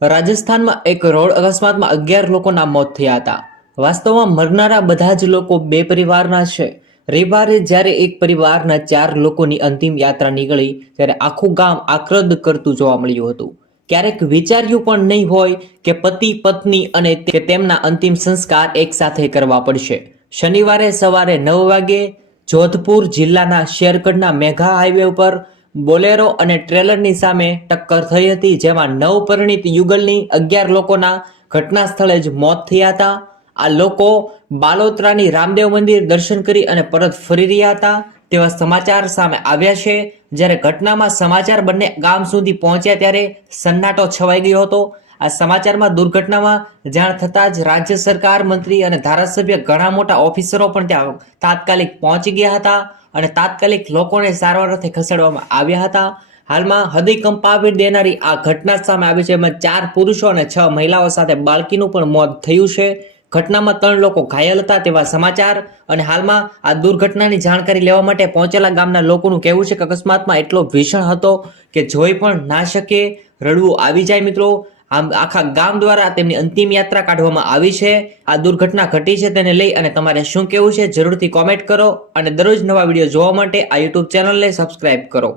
રાજસ્થાનમાં એક રોડ અકસ્માતમાં 11 લોકોના મોત થયા હતા। વાસ્તવમાં મરનારા બધા જ લોકો બે પરિવારના છે। રવિવારે જ્યારે એક પરિવારના 4 લોકોની અંતિમ યાત્રા નીકળી ત્યારે આખું ગામ આક્રંદ કરતું જોવા મળ્યું હતું। ક્યારેક વિચાર્યું પણ નહીં હોય કે પતિ પત્ની અને તેમના અંતિમ સંસ્કાર એક સાથે કરવા પડશે। શનિવારે સવારે 9 વાગે જોધપુર જિલ્લાના શેરગઢના મેઘા હાઈવે ઉપર બોલેરો અને ટ્રેલરની સામે ટક્કર થઈ હતી, જેમાં નવપરિણીત યુગલની 11 લોકોના ઘટના સ્થળે જ મોત થયા હતા। આ લોકો બાલોતરાની રામદેવ મંદિર દર્શન કરી અને પરત ફરી રહ્યા હતા તેવા સમાચાર સામે આવ્યા છે। જ્યારે ઘટનામાં સમાચાર બંને ગામ સુધી પહોંચ્યા ત્યારે સન્નાટો છવાઈ ગયો હતો। આ સમાચારમાં દુર્ઘટનામાં જાણ થતાં જ રાજ્ય સરકાર મંત્રી અને ધારાસભ્ય ઘણા મોટા ઓફિસરો પણ ત્યાં તાત્કાલિક પહોંચી ગયા હતા અને તાત્કાલિક લોકોને સારવાર અર્થે ખસેડવામાં આવ્યા હતા। હાલમાં હૃદય કંપાવી દેનારી આ ઘટના સામે આવી છે, જેમાં 4 પુરુષો અને 6 મહિલાઓ સાથે બાળકીનું પણ મોત થયું છે। ઘટનામાં 3 લોકો ઘાયલ હતા તેવા સમાચાર અને હાલમાં આ દુર્ઘટનાની જાણકારી લેવા માટે પહોંચેલા ગામના લોકોનું કહેવું છે કે અકસ્માતમાં એટલો ભીષણ હતો કે જોઈ પણ ના શકે, રડવું આવી જાય। મિત્રો, આમ આખા ગામ દ્વારા તેમની અંતિમ યાત્રા કાઢવામાં આવી છે। આ દુર્ઘટના ઘટી છે તેને લઈ અને તમારે શું કહેવું છે જરૂરથી કોમેન્ટ કરો અને દરરોજ નવા વિડીયો જોવા માટે આ યુટ્યુબ ચેનલને સબસ્ક્રાઇબ કરો।